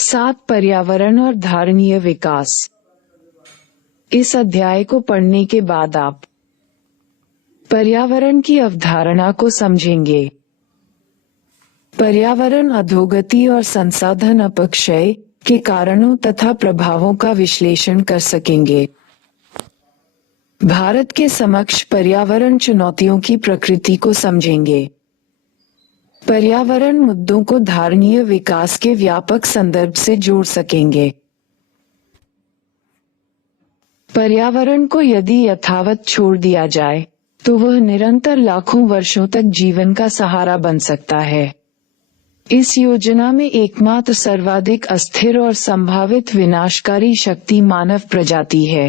7 पर्यावरण और धारणीय विकास। इस अध्याय को पढ़ने के बाद आप पर्यावरण की अवधारणा को समझेंगे। पर्यावरण अधोगति और संसाधन अपक्षय के कारणों तथा प्रभावों का विश्लेषण कर सकेंगे। भारत के समक्ष पर्यावरण चुनौतियों की प्रकृति को समझेंगे। पर्यावरण मुद्दों को धारणीय विकास के व्यापक संदर्भ से जोड़ सकेंगे। पर्यावरण को यदि यथावत छोड़ दिया जाए तो वह निरंतर लाखों वर्षों तक जीवन का सहारा बन सकता है। इस योजना में एकमात्र सर्वाधिक अस्थिर और संभावित विनाशकारी शक्ति मानव प्रजाति है।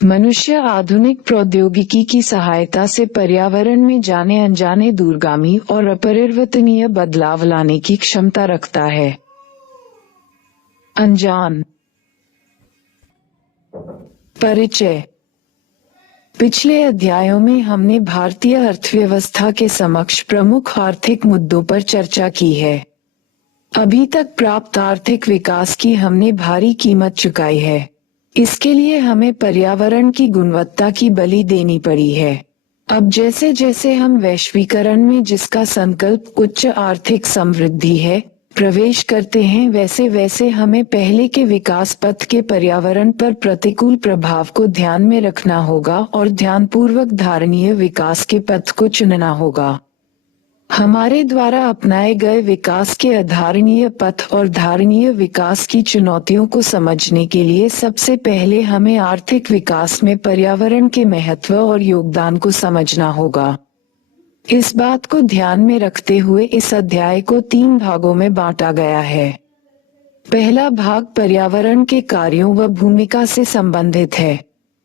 मनुष्य आधुनिक प्रौद्योगिकी की सहायता से पर्यावरण में जाने अनजाने दूरगामी और अपरिवर्तनीय बदलाव लाने की क्षमता रखता है। अनजान परिचय। पिछले अध्यायों में हमने भारतीय अर्थव्यवस्था के समक्ष प्रमुख आर्थिक मुद्दों पर चर्चा की है। अभी तक प्राप्त आर्थिक विकास की हमने भारी कीमत चुकाई है। इसके लिए हमें पर्यावरण की गुणवत्ता की बलि देनी पड़ी है। अब जैसे जैसे हम वैश्वीकरण में, जिसका संकल्प उच्च आर्थिक समृद्धि है, प्रवेश करते हैं, वैसे वैसे हमें पहले के विकास पथ के पर्यावरण पर प्रतिकूल प्रभाव को ध्यान में रखना होगा और ध्यानपूर्वक धारणीय विकास के पथ को चुनना होगा। हमारे द्वारा अपनाए गए विकास के अधारणीय पथ और धारणीय विकास की चुनौतियों को समझने के लिए सबसे पहले हमें आर्थिक विकास में पर्यावरण के महत्व और योगदान को समझना होगा। इस बात को ध्यान में रखते हुए इस अध्याय को 3 भागों में बांटा गया है। पहला भाग पर्यावरण के कार्यों व भूमिका से संबंधित है।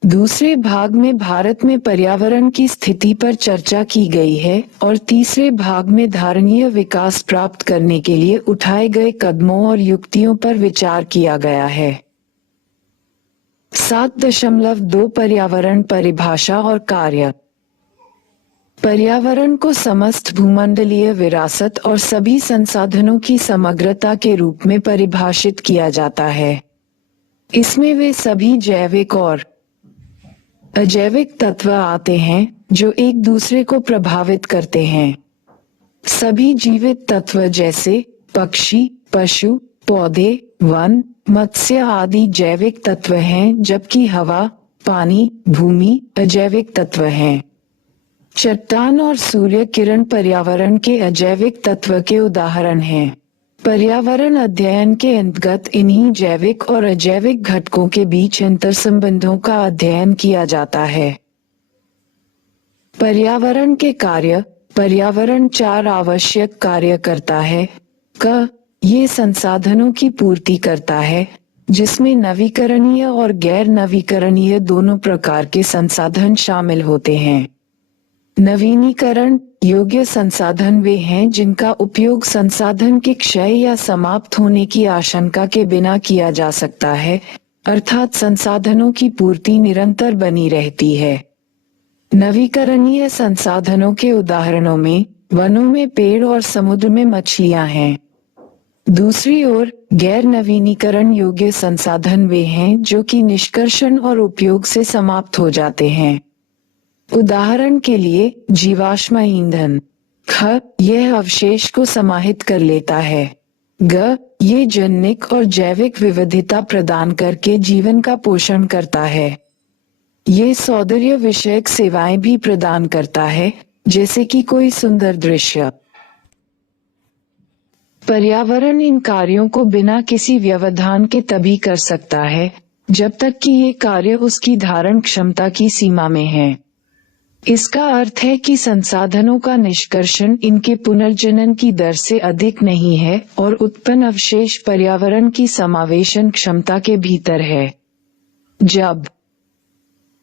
दूसरे भाग में भारत में पर्यावरण की स्थिति पर चर्चा की गई है और तीसरे भाग में धारणीय विकास प्राप्त करने के लिए उठाए गए कदमों और युक्तियों पर विचार किया गया है। 7.2 पर्यावरण परिभाषा और कार्य। पर्यावरण को समस्त भूमंडलीय विरासत और सभी संसाधनों की समग्रता के रूप में परिभाषित किया जाता है। इसमें वे सभी जैविक और अजैविक तत्व आते हैं जो एक दूसरे को प्रभावित करते हैं। सभी जीवित तत्व जैसे पक्षी, पशु, पौधे, वन, मत्स्य आदि जैविक तत्व हैं, जबकि हवा, पानी, भूमि अजैविक तत्व हैं। चट्टान और सूर्य किरण पर्यावरण के अजैविक तत्व के उदाहरण हैं। पर्यावरण अध्ययन के अंतर्गत इन्हीं जैविक और अजैविक घटकों के बीच अंतर्संबंधों का अध्ययन किया जाता है। पर्यावरण के कार्य। पर्यावरण 4 आवश्यक कार्य करता है। ये संसाधनों की पूर्ति करता है, जिसमें नवीकरणीय और गैर नवीकरणीय दोनों प्रकार के संसाधन शामिल होते हैं। नवीनीकरण योग्य संसाधन वे हैं जिनका उपयोग संसाधन के क्षय या समाप्त होने की आशंका के बिना किया जा सकता है, अर्थात संसाधनों की पूर्ति निरंतर बनी रहती है। नवीकरणीय संसाधनों के उदाहरणों में वनों में पेड़ और समुद्र में मछलियां हैं। दूसरी ओर गैर नवीनीकरण योग्य संसाधन वे हैं जो कि निष्कर्षण और उपयोग से समाप्त हो जाते हैं। उदाहरण के लिए जीवाश्म ईंधन। यह अवशेष को समाहित कर लेता है। ये जैविक और जैविक विविधता प्रदान करके जीवन का पोषण करता है। ये सौंदर्य विषयक सेवाएं भी प्रदान करता है, जैसे कि कोई सुंदर दृश्य। पर्यावरण इन कार्यों को बिना किसी व्यवधान के तभी कर सकता है जब तक कि ये कार्य उसकी धारण क्षमता की सीमा में है। इसका अर्थ है कि संसाधनों का निष्कर्षण इनके पुनर्जनन की दर से अधिक नहीं है और उत्पन्न अवशेष पर्यावरण की समावेशन क्षमता के भीतर है। जब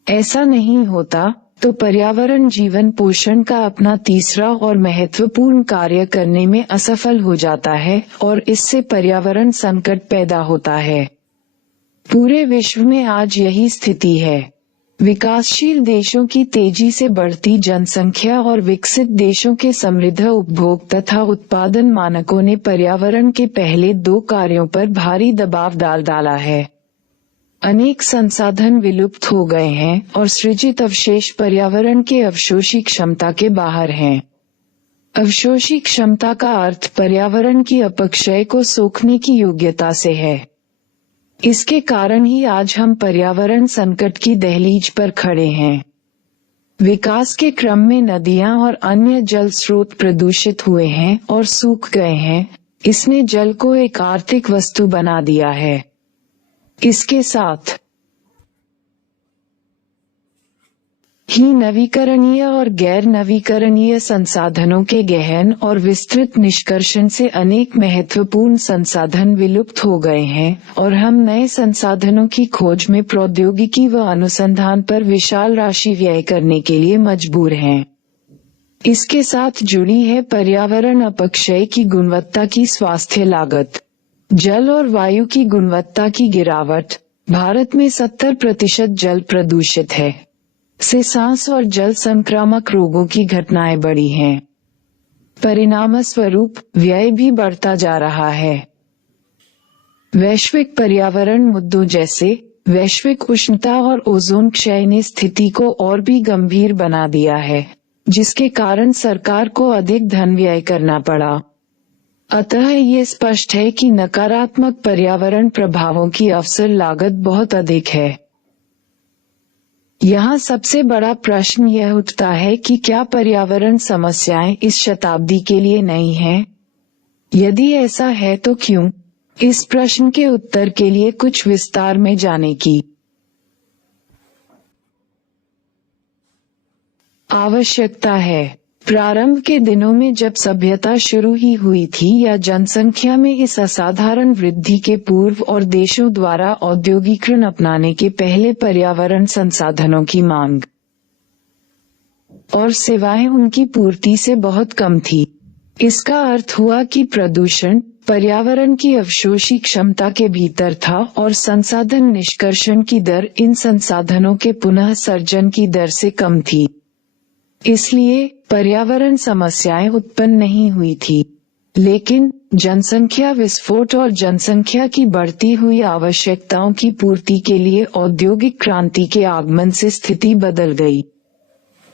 ऐसा नहीं होता तो पर्यावरण जीवन पोषण का अपना तीसरा और महत्वपूर्ण कार्य करने में असफल हो जाता है और इससे पर्यावरण संकट पैदा होता है। पूरे विश्व में आज यही स्थिति है। विकासशील देशों की तेजी से बढ़ती जनसंख्या और विकसित देशों के समृद्ध उपभोग तथा उत्पादन मानकों ने पर्यावरण के पहले दो कार्यों पर भारी दबाव डाल डाला है। अनेक संसाधन विलुप्त हो गए हैं और सृजित अवशेष पर्यावरण के अवशोषी क्षमता के बाहर हैं। अवशोषी क्षमता का अर्थ पर्यावरण की अपक्षय को सोखने की योग्यता से है। इसके कारण ही आज हम पर्यावरण संकट की दहलीज पर खड़े हैं। विकास के क्रम में नदियां और अन्य जल स्रोत प्रदूषित हुए हैं और सूख गए हैं। इसने जल को एक आर्थिक वस्तु बना दिया है। इसके साथ ही नवीकरणीय और गैर नवीकरणीय संसाधनों के गहन और विस्तृत निष्कर्षण से अनेक महत्वपूर्ण संसाधन विलुप्त हो गए हैं और हम नए संसाधनों की खोज में प्रौद्योगिकी व अनुसंधान पर विशाल राशि व्यय करने के लिए मजबूर हैं। इसके साथ जुड़ी है पर्यावरण अपक्षय की गुणवत्ता की स्वास्थ्य लागत, जल और वायु की गुणवत्ता की गिरावट। भारत में 70% जल प्रदूषित है, से सांस और जल संक्रामक रोगों की घटनाएं बढ़ी हैं। परिणामस्वरूप व्यय भी बढ़ता जा रहा है। वैश्विक पर्यावरण मुद्दों जैसे वैश्विक उष्णता और ओजोन क्षय ने स्थिति को और भी गंभीर बना दिया है, जिसके कारण सरकार को अधिक धन व्यय करना पड़ा। अतः ये स्पष्ट है कि नकारात्मक पर्यावरण प्रभावों की अवसर लागत बहुत अधिक है। यहाँ सबसे बड़ा प्रश्न यह उठता है कि क्या पर्यावरण समस्याएं इस शताब्दी के लिए नई हैं? यदि ऐसा है तो क्यों? इस प्रश्न के उत्तर के लिए कुछ विस्तार में जाने की आवश्यकता है। प्रारंभ के दिनों में जब सभ्यता शुरू ही हुई थी या जनसंख्या में इस असाधारण वृद्धि के पूर्व और देशों द्वारा औद्योगिकरण अपनाने के पहले पर्यावरण संसाधनों की मांग और सेवाएं उनकी पूर्ति से बहुत कम थी। इसका अर्थ हुआ कि प्रदूषण पर्यावरण की अवशोषी क्षमता के भीतर था और संसाधन निष्कर्षण की दर इन संसाधनों के पुनः सर्जन की दर से कम थी। इसलिए पर्यावरण समस्याएं उत्पन्न नहीं हुई थी। लेकिन जनसंख्या विस्फोट और जनसंख्या की बढ़ती हुई आवश्यकताओं की पूर्ति के लिए औद्योगिक क्रांति के आगमन से स्थिति बदल गई।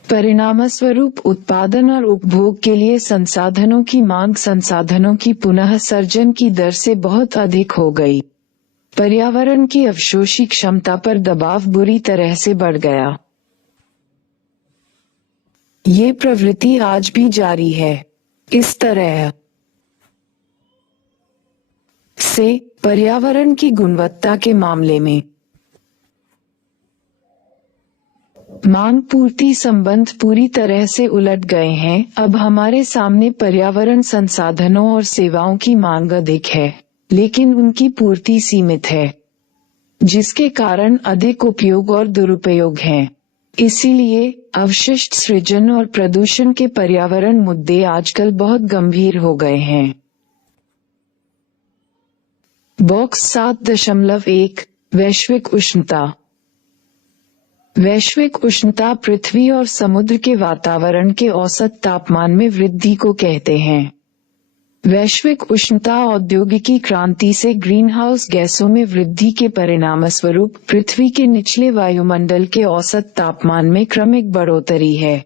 परिणामस्वरूप उत्पादन और उपभोग के लिए संसाधनों की मांग संसाधनों की पुनः सर्जन की दर से बहुत अधिक हो गई। पर्यावरण की अवशोषी क्षमता पर दबाव बुरी तरह से बढ़ गया। ये प्रवृत्ति आज भी जारी है। इस तरह से पर्यावरण की गुणवत्ता के मामले में मांग पूर्ति संबंध पूरी तरह से उलट गए हैं। अब हमारे सामने पर्यावरण संसाधनों और सेवाओं की मांग अधिक है, लेकिन उनकी पूर्ति सीमित है, जिसके कारण अधिक उपयोग और दुरुपयोग हैं। इसीलिए अवशिष्ट सृजन और प्रदूषण के पर्यावरण मुद्दे आजकल बहुत गंभीर हो गए हैं। बॉक्स 7.1 वैश्विक उष्णता। वैश्विक उष्णता पृथ्वी और समुद्र के वातावरण के औसत तापमान में वृद्धि को कहते हैं। वैश्विक उष्णता औद्योगिकी क्रांति से ग्रीनहाउस गैसों में वृद्धि के परिणामस्वरूप पृथ्वी के निचले वायुमंडल के औसत तापमान में क्रमिक बढ़ोतरी है।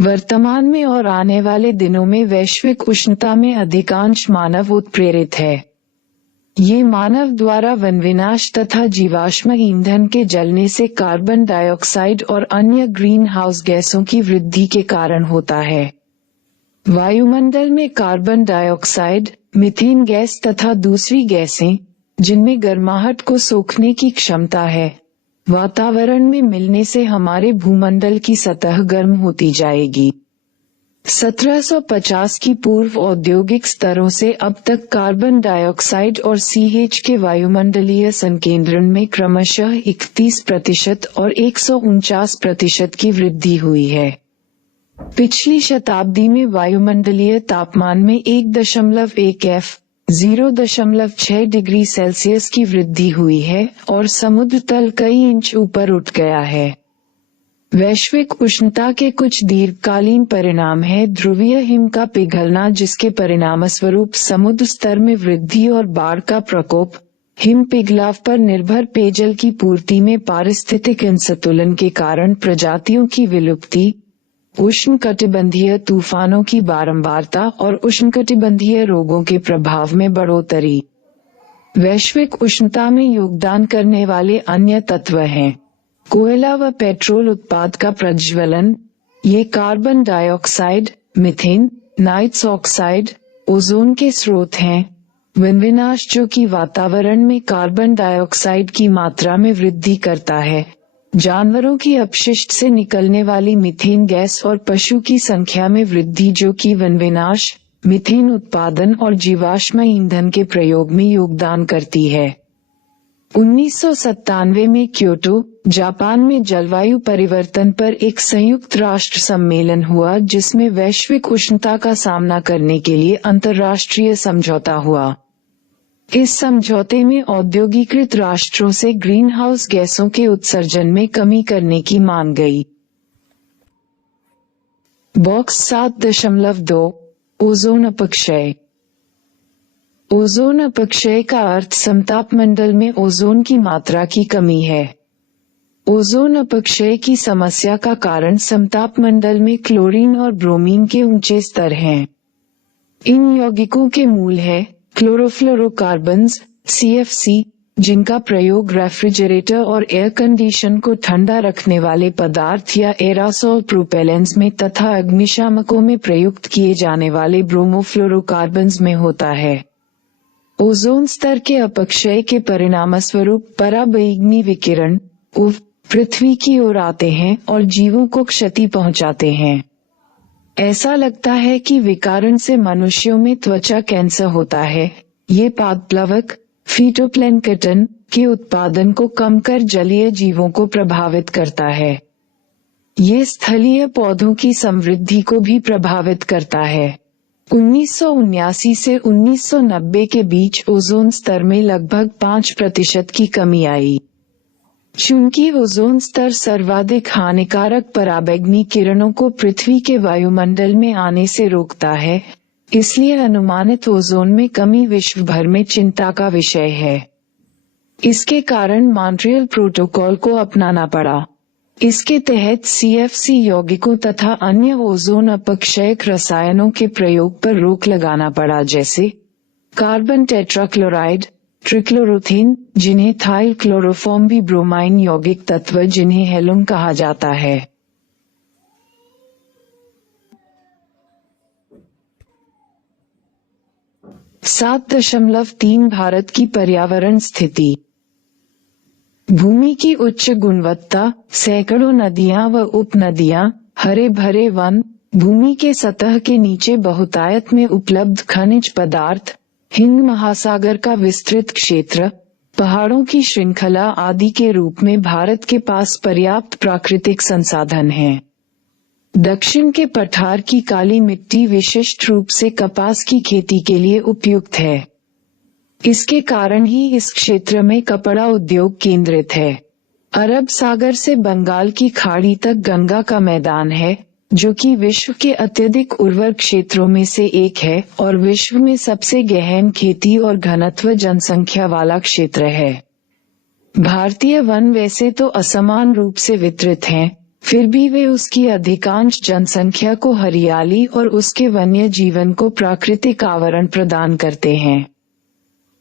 वर्तमान में और आने वाले दिनों में वैश्विक उष्णता में अधिकांश मानव उत्प्रेरित है। ये मानव द्वारा वनविनाश तथा जीवाश्म ईंधन के जलने से कार्बन डाइऑक्साइड और अन्य ग्रीन हाउस गैसों की वृद्धि के कारण होता है। वायुमंडल में कार्बन डाइऑक्साइड, मीथेन गैस तथा दूसरी गैसें, जिनमें गर्माहट को सोखने की क्षमता है, वातावरण में मिलने से हमारे भूमंडल की सतह गर्म होती जाएगी। 1750 की पूर्व औद्योगिक स्तरों से अब तक कार्बन डाइऑक्साइड और सीएच के वायुमंडलीय संकेंद्रण में क्रमशः 31% और 149% की वृद्धि हुई है। पिछली शताब्दी में वायुमंडलीय तापमान में 1.1 F 0.6 डिग्री सेल्सियस की वृद्धि हुई है और समुद्र तल कई इंच ऊपर उठ गया है। वैश्विक उष्णता के कुछ दीर्घकालीन परिणाम है ध्रुवीय हिम का पिघलना, जिसके परिणामस्वरूप समुद्र स्तर में वृद्धि और बाढ़ का प्रकोप, हिम पिघलाव पर निर्भर पेयजल की पूर्ति में पारिस्थितिक असंतुलन के कारण प्रजातियों की विलुप्ति, उष्णकटिबंधीय तूफानों की बारंबारता और उष्णकटिबंधीय रोगों के प्रभाव में बढ़ोतरी। वैश्विक उष्णता में योगदान करने वाले अन्य तत्व हैं कोयला व पेट्रोल उत्पाद का प्रज्वलन, ये carbon dioxide, methane, nitrous oxide, ozone के स्रोत हैं, वनविनाश जो कि वातावरण में कार्बन डाइऑक्साइड की मात्रा में वृद्धि करता है, जानवरों की अपशिष्ट से निकलने वाली मीथेन गैस और पशु की संख्या में वृद्धि जो कि वनविनाश, मीथेन उत्पादन और जीवाश्म ईंधन के प्रयोग में योगदान करती है। 1997 में क्योटो, जापान में जलवायु परिवर्तन पर एक संयुक्त राष्ट्र सम्मेलन हुआ जिसमें वैश्विक उष्णता का सामना करने के लिए अंतर्राष्ट्रीय समझौता हुआ। इस समझौते में औद्योगिकृत राष्ट्रों से ग्रीन हाउस गैसों के उत्सर्जन में कमी करने की मांग गई। बॉक्स 7.2 ओजोन अपक्षय। ओजोन अपक्षय का अर्थ समतापमंडल में ओजोन की मात्रा की कमी है। ओजोन अपक्षय की समस्या का कारण समतापमंडल में क्लोरीन और ब्रोमीन के ऊंचे स्तर हैं। इन यौगिकों के मूल है क्लोरोफ्लोरोकार्बन्स, CFC, जिनका प्रयोग रेफ्रिजरेटर और एयर कंडीशन को ठंडा रखने वाले पदार्थ या एरासोल प्रोपेलेंट्स में तथा अग्निशामकों में प्रयुक्त किए जाने वाले ब्रोमोफ्लोरोकार्बन्स में होता है। ओजोन स्तर के अपक्षय के परिणामस्वरूप पराबैंगनी विकिरण पृथ्वी की ओर आते हैं और जीवों को क्षति पहुंचाते हैं। ऐसा लगता है कि विकिरण से मनुष्यों में त्वचा कैंसर होता है। ये पादप्लवक फिटोप्लैंक्टन के उत्पादन को कम कर जलीय जीवों को प्रभावित करता है। ये स्थलीय पौधों की समृद्धि को भी प्रभावित करता है। 1979 से 1990 के बीच ओजोन स्तर में लगभग 5% की कमी आई। चूंकि ओजोन स्तर सर्वाधिक हानिकारक पराबैंगनी किरणों को पृथ्वी के वायुमंडल में आने से रोकता है, इसलिए अनुमानित ओजोन में कमी विश्व भर में चिंता का विषय है। इसके कारण मॉन्ट्रियल प्रोटोकॉल को अपनाना पड़ा। इसके तहत CFC यौगिकों तथा अन्य ओजोन अपक्षयक रसायनों के प्रयोग पर रोक लगाना पड़ा, जैसे कार्बन टेट्राक्लोराइड, ट्रिक्लोरोथेन, जिन्हें थाइल क्लोरोफॉर्म भी ब्रोमाइन यौगिक तत्व जिन्हें हेलुम कहा जाता है। सात 7.3 भारत की पर्यावरण स्थिति। भूमि की उच्च गुणवत्ता, सैकड़ों नदियां व उपनदियां, हरे भरे वन, भूमि के सतह के नीचे बहुतायत में उपलब्ध खनिज पदार्थ, हिंद महासागर का विस्तृत क्षेत्र, पहाड़ों की श्रृंखला आदि के रूप में भारत के पास पर्याप्त प्राकृतिक संसाधन हैं। दक्षिण के पठार की काली मिट्टी विशिष्ट रूप से कपास की खेती के लिए उपयुक्त है। इसके कारण ही इस क्षेत्र में कपड़ा उद्योग केंद्रित है। अरब सागर से बंगाल की खाड़ी तक गंगा का मैदान है, जो कि विश्व के अत्यधिक उर्वर क्षेत्रों में से एक है और विश्व में सबसे गहन खेती और घनत्व जनसंख्या वाला क्षेत्र है। भारतीय वन वैसे तो असमान रूप से वितरित हैं, फिर भी वे उसकी अधिकांश जनसंख्या को हरियाली और उसके वन्य जीवन को प्राकृतिक आवरण प्रदान करते हैं।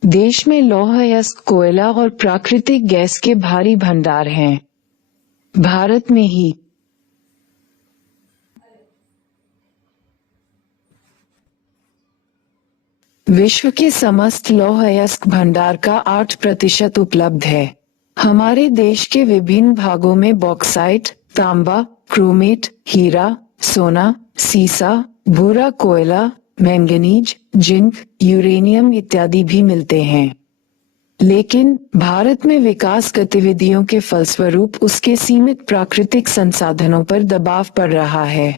देश में लौह अयस्क, कोयला और प्राकृतिक गैस के भारी भंडार हैं। भारत में ही विश्व के समस्त लौह अयस्क भंडार का 8% उपलब्ध है। हमारे देश के विभिन्न भागों में बॉक्साइट, तांबा, क्रोमेट, हीरा, सोना, सीसा, भूरा कोयला, मैंगनीज, जिंक, यूरेनियम इत्यादि भी मिलते हैं। लेकिन भारत में विकास गतिविधियों के फलस्वरूप उसके सीमित प्राकृतिक संसाधनों पर दबाव पड़ रहा है।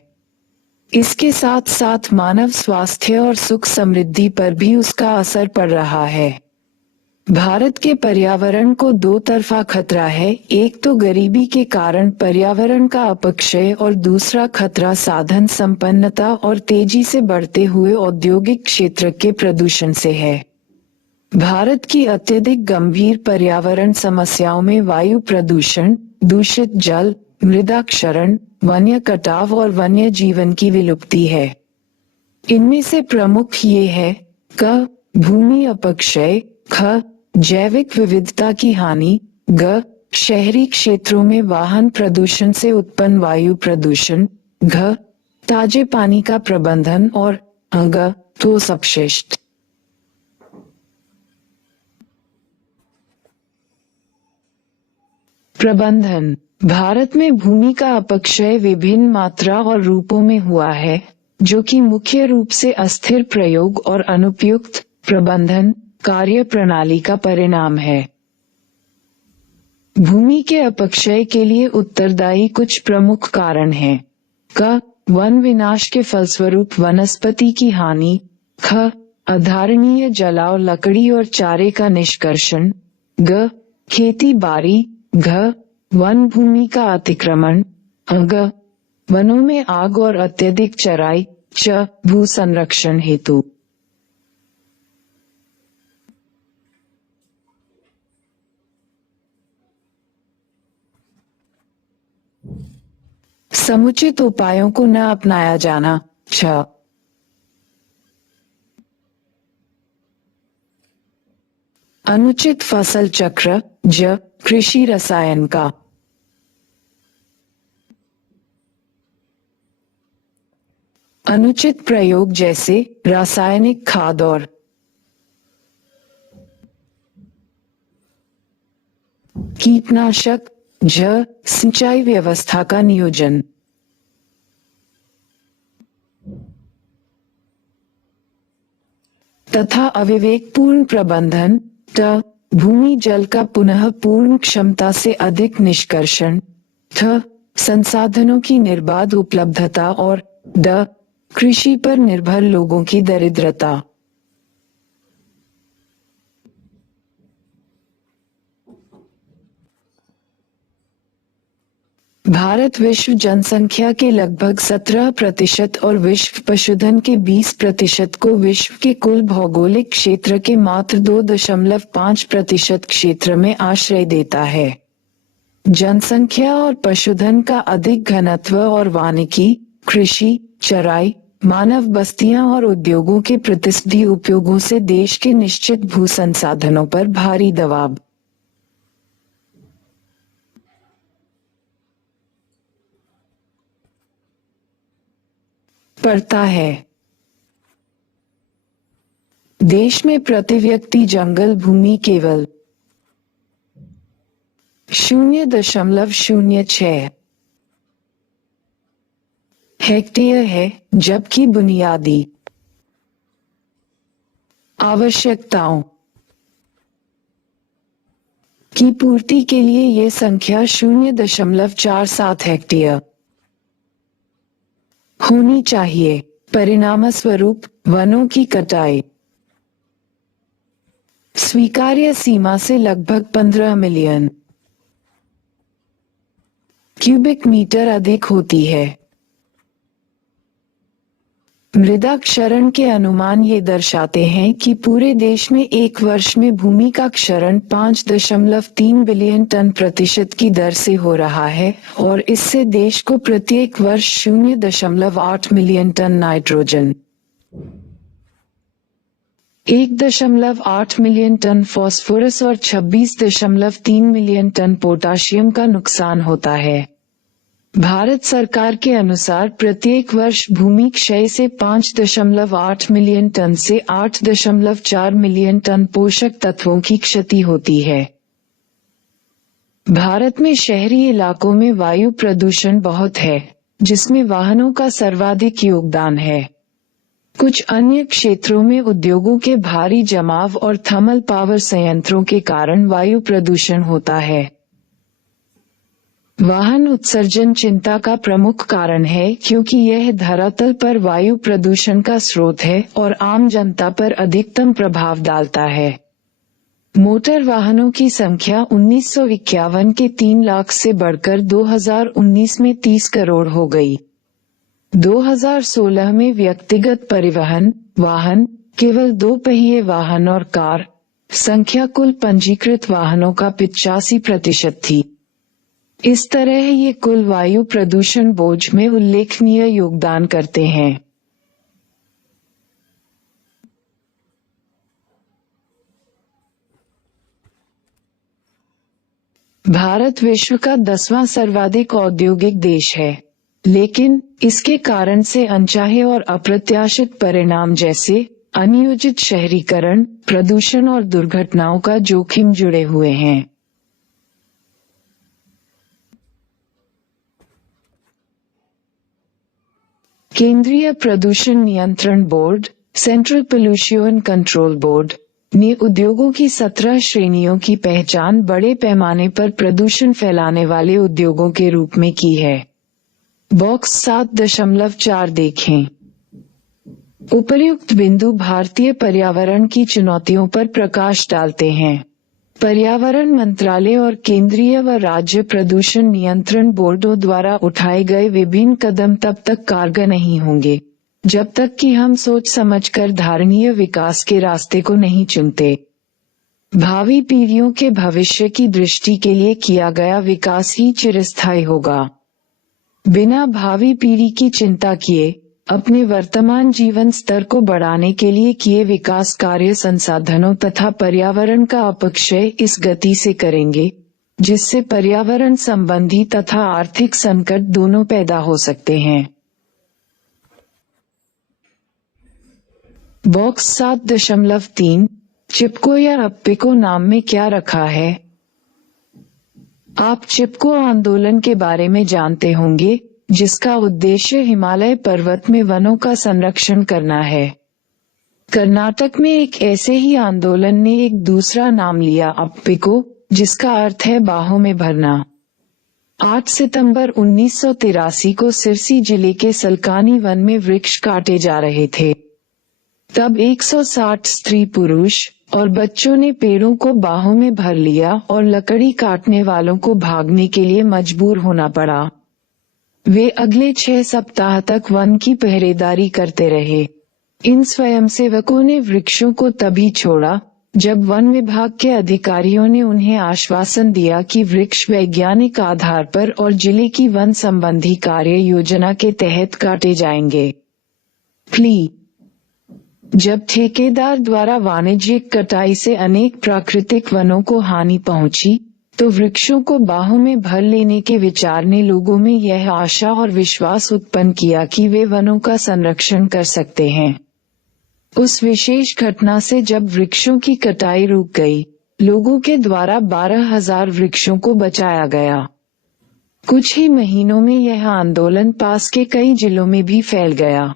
इसके साथ साथ मानव स्वास्थ्य और सुख समृद्धि पर भी उसका असर पड़ रहा है। भारत के पर्यावरण को दो तरफा खतरा है, एक तो गरीबी के कारण पर्यावरण का अपक्षय और दूसरा खतरा साधन संपन्नता और तेजी से बढ़ते हुए औद्योगिक क्षेत्र के प्रदूषण से है। भारत की अत्यधिक गंभीर पर्यावरण समस्याओं में वायु प्रदूषण, दूषित जल, मृदा क्षरण, वन्य कटाव और वन्य जीवन की विलुप्ति है। इनमें से प्रमुख ये है: क, भूमि अपक्षय, ख, जैविक विविधता की हानि, ग, शहरी क्षेत्रों में वाहन प्रदूषण से उत्पन्न वायु प्रदूषण, घ, ताजे पानी का प्रबंधन और ग, ठोस अपशिष्ट। प्रबंधन। भारत में भूमि का अपक्षय विभिन्न मात्रा और रूपों में हुआ है, जो कि मुख्य रूप से अस्थिर प्रयोग और अनुपयुक्त प्रबंधन कार्य प्रणाली का परिणाम है। भूमि के अपक्षय के लिए उत्तरदायी कुछ प्रमुख कारण हैं: क, वन विनाश के फलस्वरूप वनस्पति की हानि, ख, अधारणीय जलाव लकड़ी और चारे का निष्कर्षण, ग, खेती बाड़ी, घ, वन भूमि का अतिक्रमण, ग, वनों में आग और अत्यधिक चराई, च, भू संरक्षण हेतु। समुचित उपायों को न अपनाया जाना, छ, अनुचित फसल चक्र, ज, कृषि रसायन का अनुचित प्रयोग जैसे रासायनिक खाद और कीटनाशक, झ, सिंचाई व्यवस्था का नियोजन। तथा अविवेकपूर्ण प्रबंधन, ट, भूमि जल का पुनः पूर्ण क्षमता से अधिक निष्कर्षण, थ, संसाधनों की निर्बाध उपलब्धता और ड, कृषि पर निर्भर लोगों की दरिद्रता। भारत विश्व जनसंख्या के लगभग 17% और विश्व पशुधन के 20% को विश्व के कुल भौगोलिक क्षेत्र के मात्र 2.5% क्षेत्र में आश्रय देता है। जनसंख्या और पशुधन का अधिक घनत्व और वानिकी, कृषि, चराई, मानव बस्तियां और उद्योगों के प्रतिस्पर्धी उपयोगों से देश के निश्चित भू संसाधनों पर भारी दबाव पड़ता है। देश में प्रति व्यक्ति जंगल भूमि केवल 0.06 हेक्टेयर है, जबकि बुनियादी आवश्यकताओं की पूर्ति के लिए ये संख्या 0.47 हेक्टेयर होनी चाहिए। परिणामस्वरूप वनों की कटाई स्वीकार्य सीमा से लगभग 15 मिलियन क्यूबिक मीटर अधिक होती है। मृदा क्षरण के अनुमान ये दर्शाते हैं कि पूरे देश में एक वर्ष में भूमि का क्षरण 5.3 बिलियन टन प्रतिशत की दर से हो रहा है और इससे देश को प्रत्येक वर्ष 0.8 million ton nitrogen, 1.8 million ton phosphorus और 26.3 मिलियन टन पोटाशियम का नुकसान होता है। भारत सरकार के अनुसार प्रत्येक वर्ष भूमि क्षय से 5.8 मिलियन टन से 8.4 मिलियन टन पोषक तत्वों की क्षति होती है। भारत में शहरी इलाकों में वायु प्रदूषण बहुत है, जिसमें वाहनों का सर्वाधिक योगदान है। कुछ अन्य क्षेत्रों में उद्योगों के भारी जमाव और थर्मल पावर संयंत्रों के कारण वायु प्रदूषण होता है। वाहन उत्सर्जन चिंता का प्रमुख कारण है क्योंकि यह धरातल पर वायु प्रदूषण का स्रोत है और आम जनता पर अधिकतम प्रभाव डालता है। मोटर वाहनों की संख्या 1951 के 3 लाख से बढ़कर 2019 में 30 करोड़ हो गई। 2016 में व्यक्तिगत परिवहन वाहन, केवल 2 पहिए वाहन और कार संख्या कुल पंजीकृत वाहनों का 85% थी। इस तरह ये कुल वायु प्रदूषण बोझ में उल्लेखनीय योगदान करते हैं। भारत विश्व का 10वां सर्वाधिक औद्योगिक देश है, लेकिन इसके कारण से अनचाहे और अप्रत्याशित परिणाम जैसे अनियोजित शहरीकरण, प्रदूषण और दुर्घटनाओं का जोखिम जुड़े हुए हैं। केंद्रीय प्रदूषण नियंत्रण board central pollution control board ने उद्योगों की 17 श्रेणियों की पहचान बड़े पैमाने पर प्रदूषण फैलाने वाले उद्योगों के रूप में की है। बॉक्स 7.4 देखें। उपर्युक्त बिंदु भारतीय पर्यावरण की चुनौतियों पर प्रकाश डालते हैं। पर्यावरण मंत्रालय और केंद्रीय व राज्य प्रदूषण नियंत्रण बोर्डों द्वारा उठाए गए विभिन्न कदम तब तक कारगर नहीं होंगे जब तक कि हम सोच समझकर धारणीय विकास के रास्ते को नहीं चुनते। भावी पीढ़ियों के भविष्य की दृष्टि के लिए किया गया विकास ही चिरस्थायी होगा। बिना भावी पीढ़ी की चिंता किए अपने वर्तमान जीवन स्तर को बढ़ाने के लिए किए विकास कार्य संसाधनों तथा पर्यावरण का अपक्षय इस गति से करेंगे जिससे पर्यावरण संबंधी तथा आर्थिक संकट दोनों पैदा हो सकते हैं। बॉक्स 7.3 चिपको या अप्पिको नाम में क्या रखा है? आप चिपको आंदोलन के बारे में जानते होंगे, जिसका उद्देश्य हिमालय पर्वत में वनों का संरक्षण करना है। कर्नाटक में एक ऐसे ही आंदोलन ने एक दूसरा नाम लिया अप्पिको, जिसका अर्थ है बाहों में भरना। 8 सितंबर 1983 को सिरसी जिले के सलकानी वन में वृक्ष काटे जा रहे थे। तब 160 स्त्री पुरुष और बच्चों ने पेड़ों को बाहों में भर लिया और लकड़ी काटने वालों को भागने के लिए मजबूर होना पड़ा। वे अगले 6 सप्ताह तक वन की पहरेदारी करते रहे। इन स्वयंसेवकों ने वृक्षों को तभी छोड़ा जब वन विभाग के अधिकारियों ने उन्हें आश्वासन दिया कि वृक्ष वैज्ञानिक आधार पर और जिले की वन संबंधी कार्य योजना के तहत काटे जाएंगे। जब ठेकेदार द्वारा वाणिज्यिक कटाई से अनेक प्राकृतिक वनों को हानि पहुंची, तो वृक्षों को बाहों में भर लेने के विचार ने लोगों में यह आशा और विश्वास उत्पन्न किया कि वे वनों का संरक्षण कर सकते हैं। उस विशेष घटना से जब वृक्षों की कटाई रुक गई, लोगों के द्वारा 12,000 वृक्षों को बचाया गया। कुछ ही महीनों में यह आंदोलन पास के कई जिलों में भी फैल गया।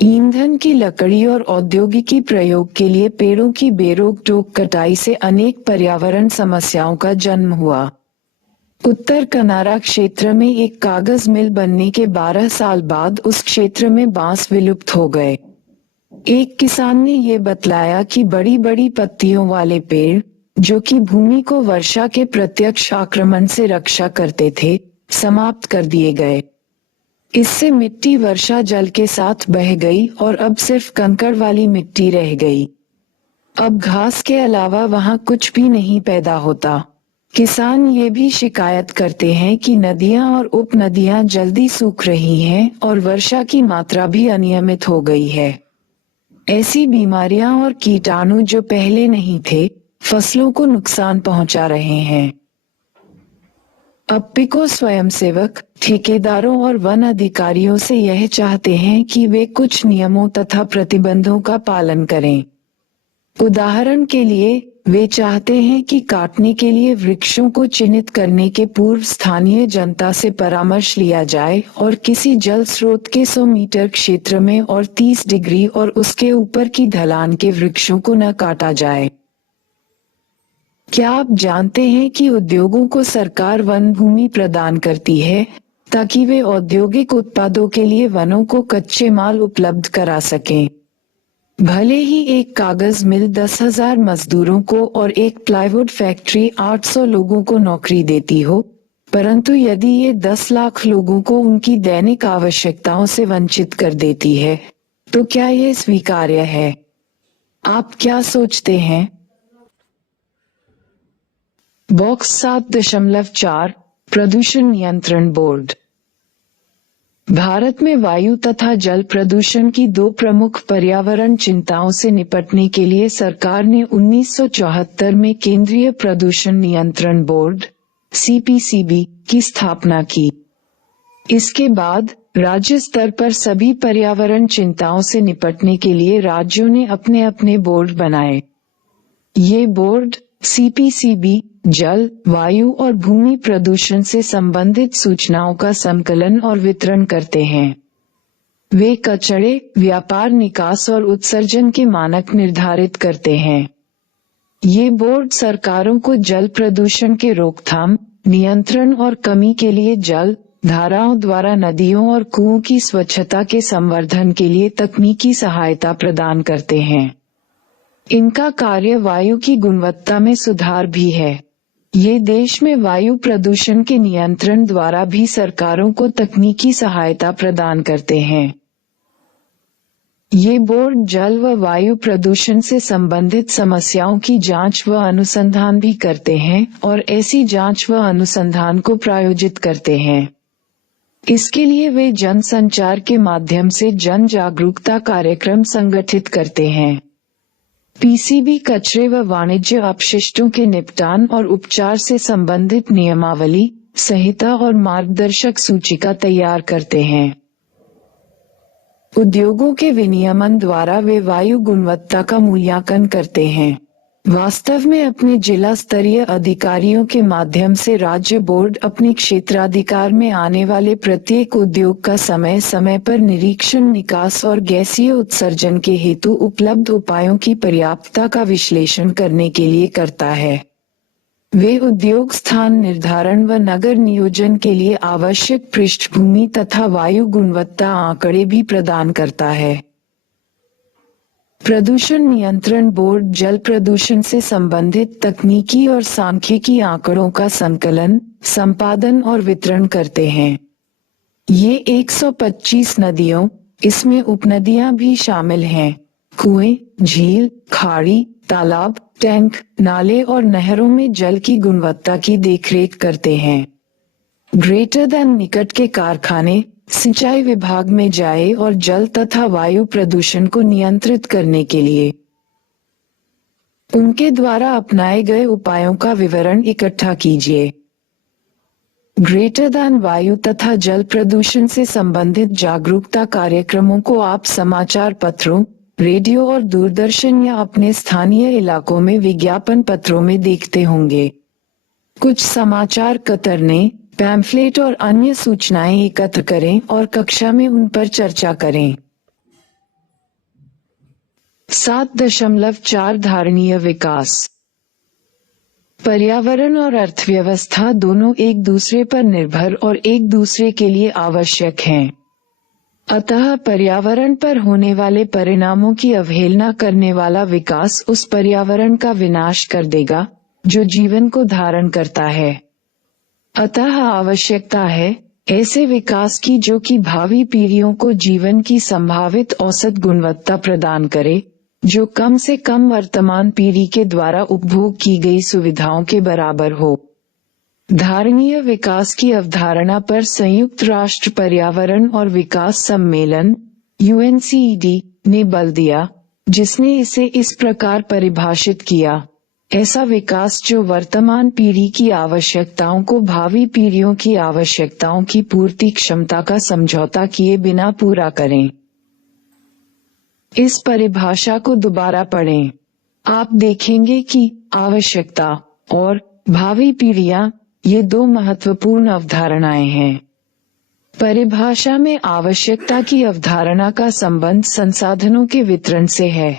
ईंधन की लकड़ी और औद्योगिकी प्रयोग के लिए पेड़ों की बेरोक टोक कटाई से अनेक पर्यावरण समस्याओं का जन्म हुआ। उत्तर कनारा क्षेत्र में एक कागज मिल बनने के 12 साल बाद उस क्षेत्र में बांस विलुप्त हो गए। एक किसान ने ये बतलाया कि बड़ी बड़ी पत्तियों वाले पेड़, जो कि भूमि को वर्षा के प्रत्यक्ष आक्रमण से रक्षा करते थे, समाप्त कर दिए गए। इससे मिट्टी वर्षा जल के साथ बह गई और अब सिर्फ कंकड़ वाली मिट्टी रह गई। अब घास के अलावा वहां कुछ भी नहीं पैदा होता। किसान ये भी शिकायत करते हैं कि नदियां और उपनदियां जल्दी सूख रही हैं और वर्षा की मात्रा भी अनियमित हो गई है। ऐसी बीमारियां और कीटाणु जो पहले नहीं थे, फसलों को नुकसान पहुंचा रहे हैं। अप्पिको स्वयंसेवक, ठेकेदारों और वन अधिकारियों से यह चाहते हैं कि वे कुछ नियमों तथा प्रतिबंधों का पालन करें। उदाहरण के लिए, वे चाहते हैं कि काटने के लिए वृक्षों को चिन्हित करने के पूर्व स्थानीय जनता से परामर्श लिया जाए और किसी जल स्रोत के 100 मीटर क्षेत्र में और 30 डिग्री और उसके ऊपर की ढलान के वृक्षों को न काटा जाए। क्या आप जानते हैं कि उद्योगों को सरकार वन भूमि प्रदान करती है ताकि वे औद्योगिक उत्पादों के लिए वनों को कच्चे माल उपलब्ध करा सकें? भले ही एक कागज मिल 10,000 मजदूरों को और एक प्लाईवुड फैक्ट्री 800 लोगों को नौकरी देती हो, परंतु यदि ये 10 लाख लोगों को उनकी दैनिक आवश्यकताओं से वंचित कर देती है, तो क्या ये स्वीकार्य है? आप क्या सोचते हैं? बॉक्स 7.4 प्रदूषण नियंत्रण बोर्ड। भारत में वायु तथा जल प्रदूषण की दो प्रमुख पर्यावरण चिंताओं से निपटने के लिए सरकार ने 1974 में केंद्रीय प्रदूषण नियंत्रण बोर्ड (CPCB) की स्थापना की। इसके बाद राज्य स्तर पर सभी पर्यावरण चिंताओं से निपटने के लिए राज्यों ने अपने अपने बोर्ड बनाए। ये बोर्ड CPCB जल, वायु और भूमि प्रदूषण से संबंधित सूचनाओं का संकलन और वितरण करते हैं। वे कचरे, व्यापार, निकास और उत्सर्जन के मानक निर्धारित करते हैं। ये बोर्ड सरकारों को जल प्रदूषण के रोकथाम, नियंत्रण और कमी के लिए जल धाराओं द्वारा नदियों और कुओं की स्वच्छता के संवर्धन के लिए तकनीकी सहायता प्रदान करते हैं। इनका कार्य वायु की गुणवत्ता में सुधार भी है। ये देश में वायु प्रदूषण के नियंत्रण द्वारा भी सरकारों को तकनीकी सहायता प्रदान करते हैं। ये बोर्ड जल व वायु प्रदूषण से संबंधित समस्याओं की जांच व अनुसंधान भी करते हैं और ऐसी जांच व अनुसंधान को प्रायोजित करते हैं। इसके लिए वे जन संचार के माध्यम से जन जागरूकता कार्यक्रम संगठित करते हैं। PCB कचरे व वाणिज्य अपशिष्टों के निपटान और उपचार से संबंधित नियमावली, संहिता और मार्गदर्शक सूचिका तैयार करते हैं। उद्योगों के विनियमन द्वारा वे वायु गुणवत्ता का मूल्यांकन करते हैं। वास्तव में अपने जिला स्तरीय अधिकारियों के माध्यम से राज्य बोर्ड अपने क्षेत्राधिकार में आने वाले प्रत्येक उद्योग का समय समय पर निरीक्षण, निकास और गैसीय उत्सर्जन के हेतु उपलब्ध उपायों की पर्याप्तता का विश्लेषण करने के लिए करता है। वे उद्योग स्थान निर्धारण व नगर नियोजन के लिए आवश्यक पृष्ठभूमि तथा वायु गुणवत्ता आंकड़े भी प्रदान करता है। प्रदूषण नियंत्रण बोर्ड जल प्रदूषण से संबंधित तकनीकी और सांख्यिकी आंकड़ों का संकलन, संपादन और वितरण करते हैं। ये 125 नदियों, इसमें उपनदियां भी शामिल हैं, कुएं, झील, खाड़ी, तालाब, टैंक, नाले और नहरों में जल की गुणवत्ता की देखरेख करते हैं। ग्रेटर देन निकट के कारखाने सिंचाई विभाग में जाए और जल तथा वायु प्रदूषण को नियंत्रित करने के लिए उनके द्वारा अपनाए गए उपायों का विवरण इकट्ठा कीजिए। ग्रेटर देन वायु तथा जल प्रदूषण से संबंधित जागरूकता कार्यक्रमों को आप समाचार पत्रों, रेडियो और दूरदर्शन या अपने स्थानीय इलाकों में विज्ञापन पत्रों में देखते होंगे। कुछ समाचार कतरने, पैम्फलेट और अन्य सूचनाएं एकत्र करें और कक्षा में उन पर चर्चा करें। 7.4 धारणीय विकास। पर्यावरण और अर्थव्यवस्था दोनों एक दूसरे पर निर्भर और एक दूसरे के लिए आवश्यक हैं। अतः पर्यावरण पर होने वाले परिणामों की अवहेलना करने वाला विकास उस पर्यावरण का विनाश कर देगा जो जीवन को धारण करता है। अतः आवश्यकता है ऐसे विकास की जो कि भावी पीढ़ियों को जीवन की संभावित औसत गुणवत्ता प्रदान करे, जो कम से कम वर्तमान पीढ़ी के द्वारा उपभोग की गई सुविधाओं के बराबर हो। धारणीय विकास की अवधारणा पर संयुक्त राष्ट्र पर्यावरण और विकास सम्मेलन UNCED ने बल दिया, जिसने इसे इस प्रकार परिभाषित किया: ऐसा विकास जो वर्तमान पीढ़ी की आवश्यकताओं को भावी पीढ़ियों की आवश्यकताओं की पूर्ति क्षमता का समझौता किए बिना पूरा करें। इस परिभाषा को दोबारा पढ़ें। आप देखेंगे कि आवश्यकता और भावी पीढ़ियां ये दो महत्वपूर्ण अवधारणाएं हैं। परिभाषा में आवश्यकता की अवधारणा का संबंध संसाधनों के वितरण से है।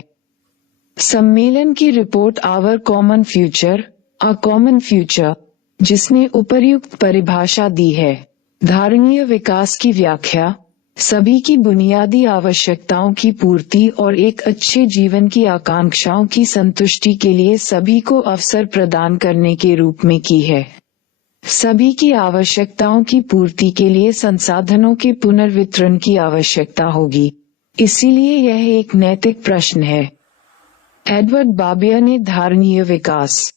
सम्मेलन की report our common future a common future, जिसने उपर्युक्त परिभाषा दी है। धारणीय विकास की व्याख्या सभी की बुनियादी आवश्यकताओं की पूर्ति और एक अच्छे जीवन की आकांक्षाओं की संतुष्टि के लिए सभी को अवसर प्रदान करने के रूप में की है। सभी की आवश्यकताओं की पूर्ति के लिए संसाधनों के पुनर्वितरण की आवश्यकता होगी, इसीलिए यह एक नैतिक प्रश्न है। एडवर्ड बाबिया ने धारणीय विकास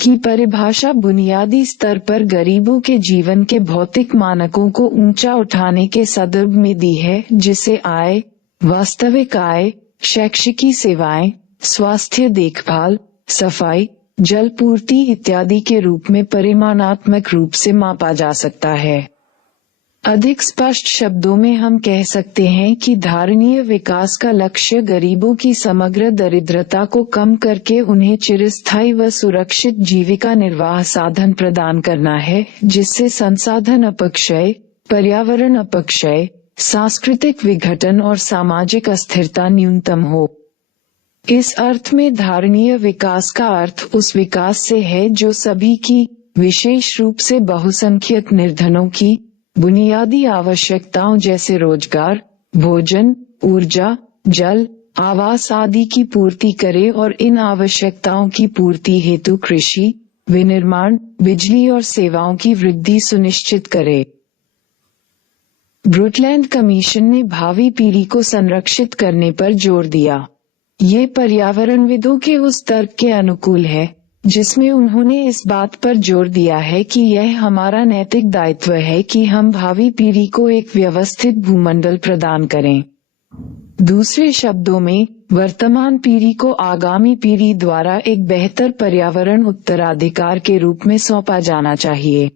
की परिभाषा बुनियादी स्तर पर गरीबों के जीवन के भौतिक मानकों को ऊंचा उठाने के संदर्भ में दी है, जिसे आय, वास्तविक आय, शैक्षिकी सेवाएं, स्वास्थ्य देखभाल, सफाई, जल पूर्ति इत्यादि के रूप में परिमाणात्मक रूप से मापा जा सकता है। अधिक स्पष्ट शब्दों में हम कह सकते हैं कि धारणीय विकास का लक्ष्य गरीबों की समग्र दरिद्रता को कम करके उन्हें चिरस्थायी व सुरक्षित जीविका निर्वाह साधन प्रदान करना है, जिससे संसाधन अपक्षय, पर्यावरण अपक्षय, सांस्कृतिक विघटन और सामाजिक अस्थिरता न्यूनतम हो। इस अर्थ में धारणीय विकास का अर्थ उस विकास से है जो सभी की, विशेष रूप से बहुसंख्यक निर्धनों की, बुनियादी आवश्यकताओं जैसे रोजगार, भोजन, ऊर्जा, जल, आवास आदि की पूर्ति करे और इन आवश्यकताओं की पूर्ति हेतु कृषि, विनिर्माण, बिजली और सेवाओं की वृद्धि सुनिश्चित करे। ब्रुटलैंड कमीशन ने भावी पीढ़ी को संरक्षित करने पर जोर दिया। ये पर्यावरणविदों के उस तर्क के अनुकूल है जिसमें उन्होंने इस बात पर जोर दिया है कि यह हमारा नैतिक दायित्व है कि हम भावी पीढ़ी को एक व्यवस्थित भूमंडल प्रदान करें। दूसरे शब्दों में, वर्तमान पीढ़ी को आगामी पीढ़ी द्वारा एक बेहतर पर्यावरण उत्तराधिकार के रूप में सौंपा जाना चाहिए।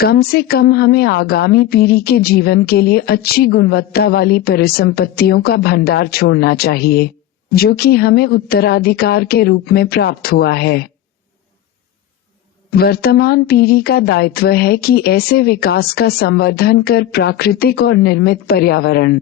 कम से कम हमें आगामी पीढ़ी के जीवन के लिए अच्छी गुणवत्ता वाली परिसंपत्तियों का भंडार छोड़ना चाहिए, जो कि हमें उत्तराधिकार के रूप में प्राप्त हुआ है। वर्तमान पीढ़ी का दायित्व है कि ऐसे विकास का संवर्धन कर प्राकृतिक और निर्मित पर्यावरण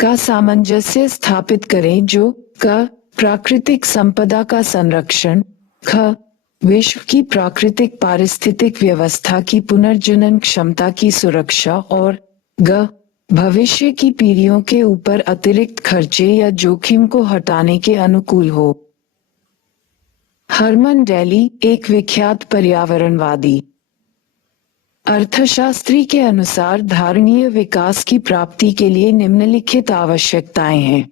का सामंजस्य स्थापित करें, जो क प्राकृतिक संपदा का संरक्षण, ख विश्व की प्राकृतिक पारिस्थितिक व्यवस्था की पुनर्जनन क्षमता की सुरक्षा और ग भविष्य की पीढ़ियों के ऊपर अतिरिक्त खर्चे या जोखिम को हटाने के अनुकूल हो। हरमन डेली, एक विख्यात पर्यावरणवादी अर्थशास्त्री के अनुसार धारणीय विकास की प्राप्ति के लिए निम्नलिखित आवश्यकताएं हैं।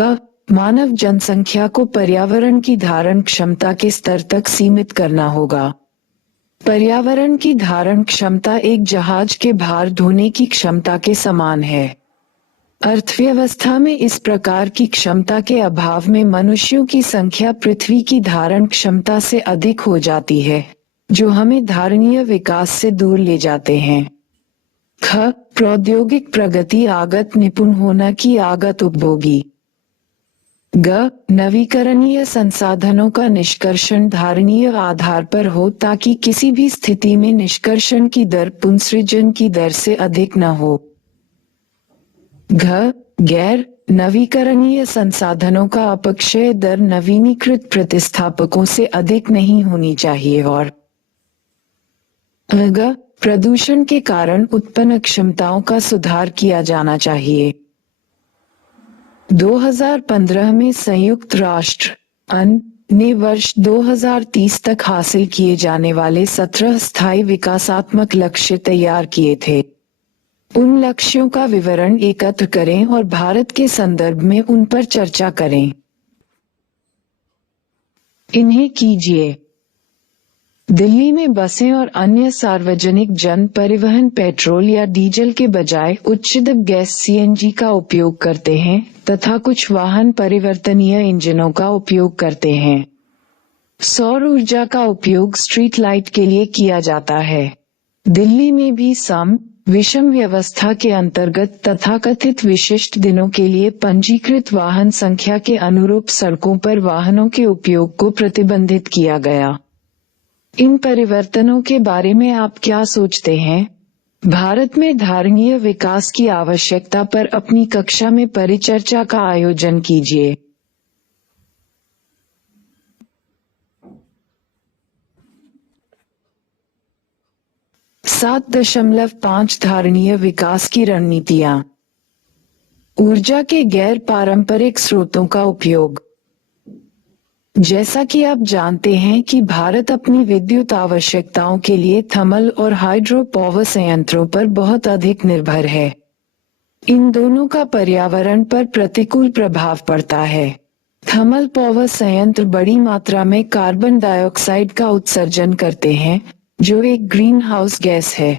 क मानव जनसंख्या को पर्यावरण की धारण क्षमता के स्तर तक सीमित करना होगा। पर्यावरण की धारण क्षमता एक जहाज के भार ढोने की क्षमता के समान है। अर्थव्यवस्था में इस प्रकार की क्षमता के अभाव में मनुष्यों की संख्या पृथ्वी की धारण क्षमता से अधिक हो जाती है, जो हमें धारणीय विकास से दूर ले जाते हैं। ख प्रौद्योगिक प्रगति आगत निपुण होना की आगत उपभोगी। ग नवीकरणीय संसाधनों का निष्कर्षण धारणीय आधार पर हो ताकि किसी भी स्थिति में निष्कर्षण की दर पुनसृजन की दर से अधिक न हो। घ गैर नवीकरणीय संसाधनों का अपक्षय दर नवीनीकृत प्रतिस्थापकों से अधिक नहीं होनी चाहिए। और ग प्रदूषण के कारण उत्पन्न क्षमताओं का सुधार किया जाना चाहिए। 2015 में संयुक्त राष्ट्र अन्न ने वर्ष 2030 तक हासिल किए जाने वाले 17 स्थायी विकासात्मक लक्ष्य तैयार किए थे। उन लक्ष्यों का विवरण एकत्र करें और भारत के संदर्भ में उन पर चर्चा करें। इन्हें कीजिए। दिल्ली में बसें और अन्य सार्वजनिक जन परिवहन पेट्रोल या डीजल के बजाय उच्च दबाव गैस सीएनजी का उपयोग करते हैं तथा कुछ वाहन परिवर्तनीय इंजनों का उपयोग करते हैं। सौर ऊर्जा का उपयोग स्ट्रीट लाइट के लिए किया जाता है। दिल्ली में भी सम विषम व्यवस्था के अंतर्गत तथाकथित विशिष्ट दिनों के लिए पंजीकृत वाहन संख्या के अनुरूप सड़कों पर वाहनों के उपयोग को प्रतिबंधित किया गया। इन परिवर्तनों के बारे में आप क्या सोचते हैं? भारत में धारणीय विकास की आवश्यकता पर अपनी कक्षा में परिचर्चा का आयोजन कीजिए। 7.5 धारणीय विकास की रणनीतियां। ऊर्जा के गैर पारंपरिक स्रोतों का उपयोग। जैसा कि आप जानते हैं कि भारत अपनी विद्युत आवश्यकताओं के लिए थर्मल और हाइड्रो पावर संयंत्रों पर बहुत अधिक निर्भर है। इन दोनों का पर्यावरण पर प्रतिकूल प्रभाव पड़ता है। थर्मल पावर संयंत्र बड़ी मात्रा में कार्बन डाइऑक्साइड का उत्सर्जन करते हैं, जो एक ग्रीन हाउस गैस है।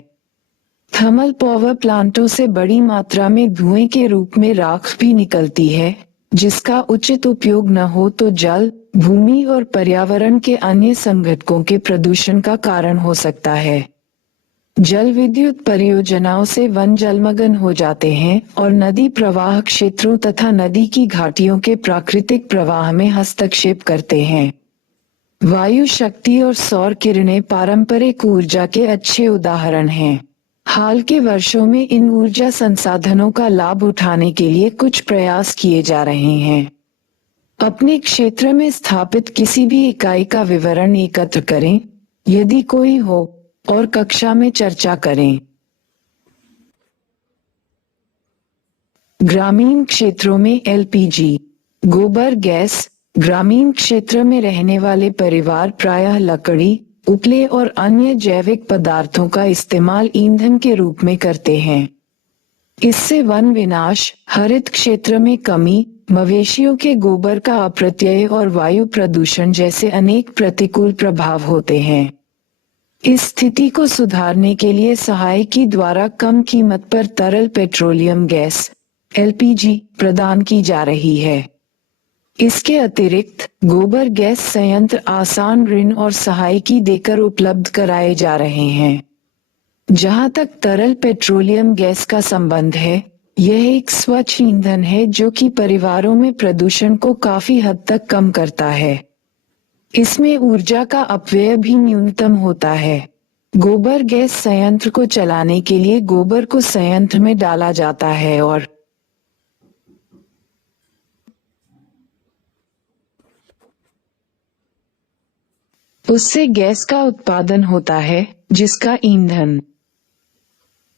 थर्मल पावर प्लांटों से बड़ी मात्रा में धुएं के रूप में राख भी निकलती है, जिसका उचित उपयोग न हो तो जल, भूमि और पर्यावरण के अन्य संघटकों के प्रदूषण का कारण हो सकता है। जल विद्युत परियोजनाओं से वन जलमग्न हो जाते हैं और नदी प्रवाह क्षेत्रों तथा नदी की घाटियों के प्राकृतिक प्रवाह में हस्तक्षेप करते हैं। वायु शक्ति और सौर किरणें पारंपरिक ऊर्जा के अच्छे उदाहरण हैं। हाल के वर्षों में इन ऊर्जा संसाधनों का लाभ उठाने के लिए कुछ प्रयास किए जा रहे हैं। अपने क्षेत्र में स्थापित किसी भी इकाई का विवरण एकत्र करें, यदि कोई हो, और कक्षा में चर्चा करें। ग्रामीण क्षेत्रों में एलपीजी, गोबर गैस। ग्रामीण क्षेत्र में रहने वाले परिवार प्रायः लकड़ी, उपले और अन्य जैविक पदार्थों का इस्तेमाल ईंधन के रूप में करते हैं। इससे वन विनाश, हरित क्षेत्र में कमी, मवेशियों के गोबर का अपव्यय और वायु प्रदूषण जैसे अनेक प्रतिकूल प्रभाव होते हैं। इस स्थिति को सुधारने के लिए सहायकी द्वारा कम कीमत पर तरल पेट्रोलियम गैस एलपीजी प्रदान की जा रही है। इसके अतिरिक्त गोबर गैस संयंत्र आसान ऋण और सहायकी देकर उपलब्ध कराए जा रहे हैं। जहां तक तरल पेट्रोलियम गैस का संबंध है, यह एक स्वच्छ ईंधन है जो कि परिवारों में प्रदूषण को काफी हद तक कम करता है। इसमें ऊर्जा का अपव्यय भी न्यूनतम होता है। गोबर गैस संयंत्र को चलाने के लिए गोबर को संयंत्र में डाला जाता है और उससे गैस का उत्पादन होता है, जिसका ईंधन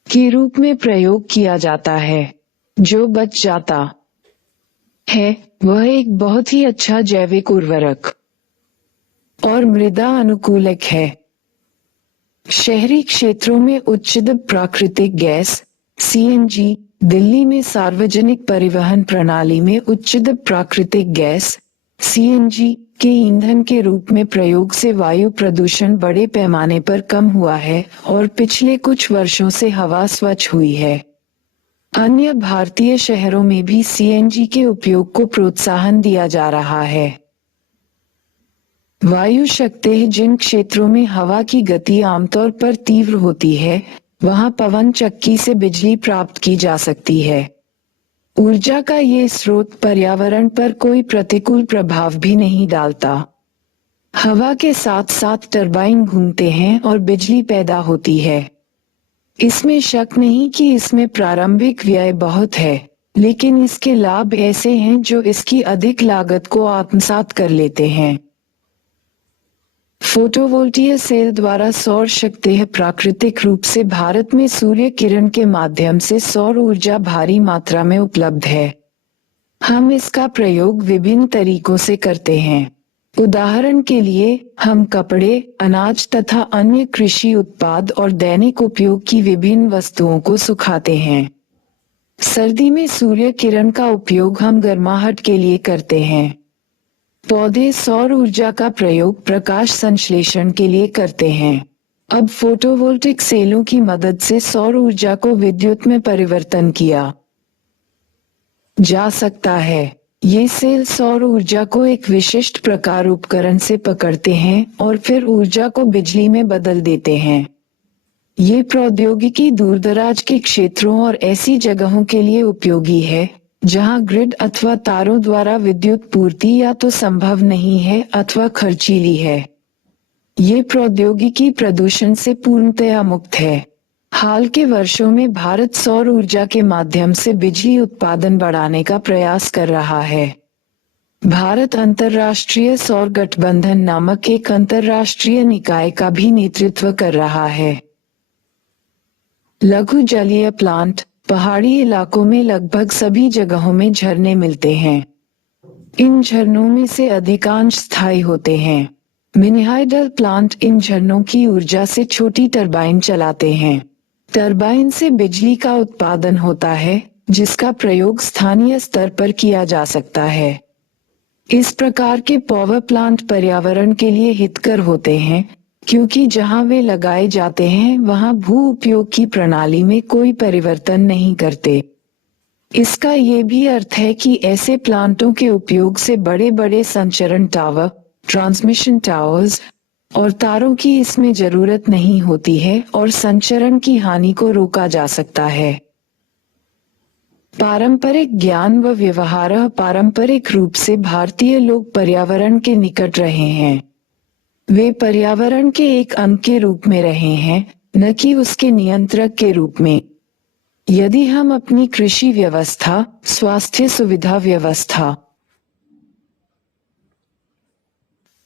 के रूप में प्रयोग किया जाता है। जो बच जाता है वह एक बहुत ही अच्छा जैविक उर्वरक और मृदा अनुकूलक है। शहरी क्षेत्रों में उच्च प्राकृतिक गैस सीएनजी। दिल्ली में सार्वजनिक परिवहन प्रणाली में उच्च प्राकृतिक गैस सीएनजी के ईंधन के रूप में प्रयोग से वायु प्रदूषण बड़े पैमाने पर कम हुआ है और पिछले कुछ वर्षों से हवा स्वच्छ हुई है। अन्य भारतीय शहरों में भी सीएनजी के उपयोग को प्रोत्साहन दिया जा रहा है। वायु शक्ति। जिन क्षेत्रों में हवा की गति आमतौर पर तीव्र होती है, वहां पवन चक्की से बिजली प्राप्त की जा सकती है। ऊर्जा का ये स्रोत पर्यावरण पर कोई प्रतिकूल प्रभाव भी नहीं डालता। हवा के साथ साथ टरबाइन घूमते हैं और बिजली पैदा होती है। इसमें शक नहीं कि इसमें प्रारंभिक व्यय बहुत है, लेकिन इसके लाभ ऐसे हैं जो इसकी अधिक लागत को आत्मसात कर लेते हैं। फोटोवोल्टिक सेल द्वारा सौर शक्ति है। प्राकृतिक रूप से भारत में सूर्य किरण के माध्यम से सौर ऊर्जा भारी मात्रा में उपलब्ध है। हम इसका प्रयोग विभिन्न तरीकों से करते हैं। उदाहरण के लिए हम कपड़े, अनाज तथा अन्य कृषि उत्पाद और दैनिक उपयोग की विभिन्न वस्तुओं को सुखाते हैं। सर्दी में सूर्य किरण का उपयोग हम गर्माहट के लिए करते हैं। पौधे सौर ऊर्जा का प्रयोग प्रकाश संश्लेषण के लिए करते हैं। अब फोटोवोल्टिक सेलों की मदद से सौर ऊर्जा को विद्युत में परिवर्तन किया जा सकता है। ये सेल सौर ऊर्जा को एक विशिष्ट प्रकार उपकरण से पकड़ते हैं और फिर ऊर्जा को बिजली में बदल देते हैं। ये प्रौद्योगिकी दूरदराज के क्षेत्रों और ऐसी जगहों के लिए उपयोगी है जहां ग्रिड अथवा तारों द्वारा विद्युत पूर्ति या तो संभव नहीं है अथवा खर्चीली है। ये प्रौद्योगिकी प्रदूषण से पूर्णतया मुक्त है। हाल के वर्षों में भारत सौर ऊर्जा के माध्यम से बिजली उत्पादन बढ़ाने का प्रयास कर रहा है। भारत अंतर्राष्ट्रीय सौर गठबंधन नामक एक अंतर्राष्ट्रीय निकाय का भी नेतृत्व कर रहा है। लघु जलीय प्लांट। पहाड़ी इलाकों में लगभग सभी जगहों में झरने मिलते हैं। इन झरनों में से अधिकांश स्थायी होते हैं। मिनीहाइडल प्लांट इन झरनों की ऊर्जा से छोटी टरबाइन चलाते हैं। टरबाइन से बिजली का उत्पादन होता है, जिसका प्रयोग स्थानीय स्तर पर किया जा सकता है। इस प्रकार के पावर प्लांट पर्यावरण के लिए हितकर होते हैं, क्योंकि जहां वे लगाए जाते हैं वहां भू उपयोग की प्रणाली में कोई परिवर्तन नहीं करते। इसका ये भी अर्थ है कि ऐसे प्लांटों के उपयोग से बड़े बड़े संचरण टावर, ट्रांसमिशन टावर्स और तारों की इसमें जरूरत नहीं होती है और संचरण की हानि को रोका जा सकता है। पारंपरिक ज्ञान व व्यवहार। पारंपरिक रूप से भारतीय लोग पर्यावरण के निकट रहे हैं। वे पर्यावरण के एक अंग के रूप में रहे हैं, न कि उसके नियंत्रक के रूप में। यदि हम अपनी कृषि व्यवस्था, स्वास्थ्य सुविधा व्यवस्था,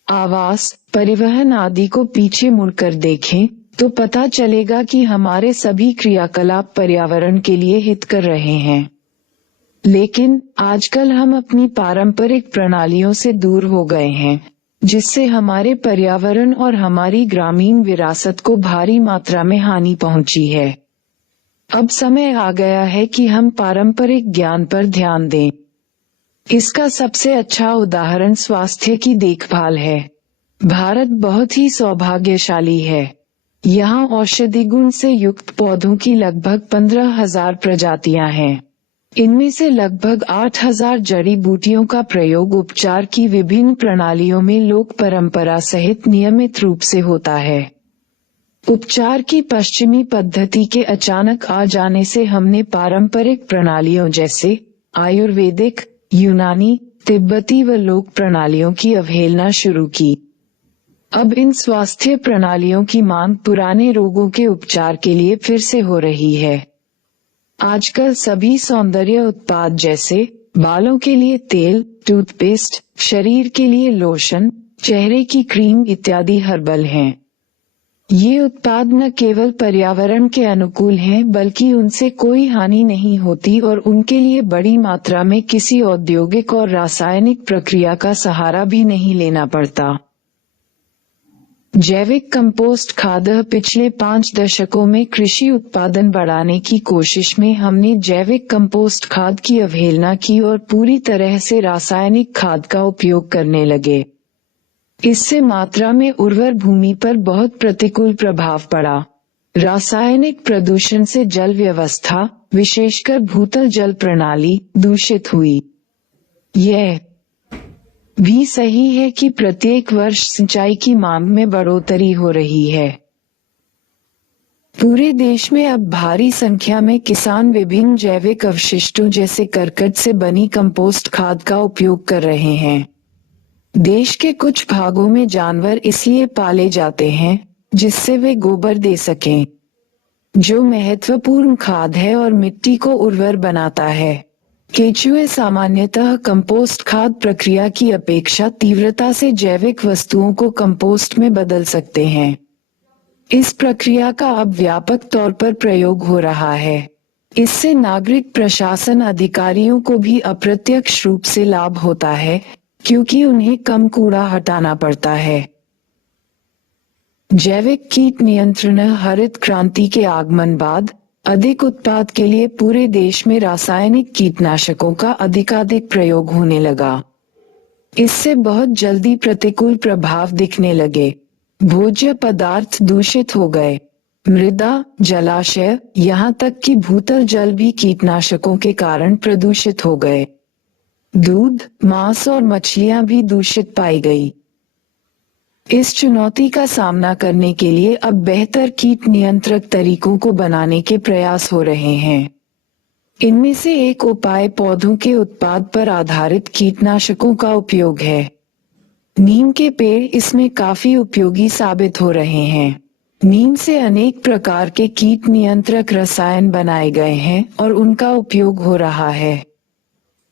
आवास, परिवहन आदि को पीछे मुड़कर देखें, तो पता चलेगा कि हमारे सभी क्रियाकलाप पर्यावरण के लिए हित कर रहे हैं। लेकिन आजकल हम अपनी पारंपरिक प्रणालियों से दूर हो गए हैं, जिससे हमारे पर्यावरण और हमारी ग्रामीण विरासत को भारी मात्रा में हानि पहुंची है। अब समय आ गया है कि हम पारंपरिक ज्ञान पर ध्यान दें। इसका सबसे अच्छा उदाहरण स्वास्थ्य की देखभाल है। भारत बहुत ही सौभाग्यशाली है। यहाँ औषधि गुण से युक्त पौधों की लगभग 15,000 प्रजातियां हैं। इनमें से लगभग 8,000 जड़ी बूटियों का प्रयोग उपचार की विभिन्न प्रणालियों में लोक परंपरा सहित नियमित रूप से होता है। उपचार की पश्चिमी पद्धति के अचानक आ जाने से हमने पारंपरिक प्रणालियों जैसे आयुर्वेदिक, यूनानी, तिब्बती व लोक प्रणालियों की अवहेलना शुरू की। अब इन स्वास्थ्य प्रणालियों की मांग पुराने रोगों के उपचार के लिए फिर से हो रही है। आजकल सभी सौंदर्य उत्पाद जैसे बालों के लिए तेल, टूथपेस्ट, शरीर के लिए लोशन, चेहरे की क्रीम इत्यादि हर्बल हैं। ये उत्पाद न केवल पर्यावरण के अनुकूल हैं, बल्कि उनसे कोई हानि नहीं होती और उनके लिए बड़ी मात्रा में किसी औद्योगिक और रासायनिक प्रक्रिया का सहारा भी नहीं लेना पड़ता। जैविक कंपोस्ट खाद। पिछले 5 दशकों में कृषि उत्पादन बढ़ाने की कोशिश में हमने जैविक कंपोस्ट खाद की अवहेलना की और पूरी तरह से रासायनिक खाद का उपयोग करने लगे। इससे मात्रा में उर्वर भूमि पर बहुत प्रतिकूल प्रभाव पड़ा। रासायनिक प्रदूषण से जल व्यवस्था, विशेषकर भूतल जल प्रणाली, दूषित हुई। यह भी सही है कि प्रत्येक वर्ष सिंचाई की मांग में बढ़ोतरी हो रही है। पूरे देश में अब भारी संख्या में किसान विभिन्न जैविक अवशिष्टों जैसे करकट से बनी कंपोस्ट खाद का उपयोग कर रहे हैं। देश के कुछ भागों में जानवर इसलिए पाले जाते हैं जिससे वे गोबर दे सकें, जो महत्वपूर्ण खाद है और मिट्टी को उर्वर बनाता है। केंचुए सामान्यतः कंपोस्ट खाद प्रक्रिया की अपेक्षा तीव्रता से जैविक वस्तुओं को कंपोस्ट में बदल सकते हैं। इस प्रक्रिया का अब व्यापक तौर पर प्रयोग हो रहा है। इससे नागरिक प्रशासन अधिकारियों को भी अप्रत्यक्ष रूप से लाभ होता है, क्योंकि उन्हें कम कूड़ा हटाना पड़ता है। जैविक कीट नियंत्रण। हरित क्रांति के आगमन बाद अधिक उत्पाद के लिए पूरे देश में रासायनिक कीटनाशकों का अधिकाधिक प्रयोग होने लगा। इससे बहुत जल्दी प्रतिकूल प्रभाव दिखने लगे। भोज्य पदार्थ दूषित हो गए। मृदा, जलाशय, यहाँ तक कि भूतल जल भी कीटनाशकों के कारण प्रदूषित हो गए। दूध, मांस और मछलियां भी दूषित पाई गई। इस चुनौती का सामना करने के लिए अब बेहतर कीट नियंत्रक तरीकों को बनाने के प्रयास हो रहे हैं। इनमें से एक उपाय पौधों के उत्पाद पर आधारित कीटनाशकों का उपयोग है। नीम के पेड़ इसमें काफी उपयोगी साबित हो रहे हैं। नीम से अनेक प्रकार के कीट नियंत्रक रसायन बनाए गए हैं और उनका उपयोग हो रहा है।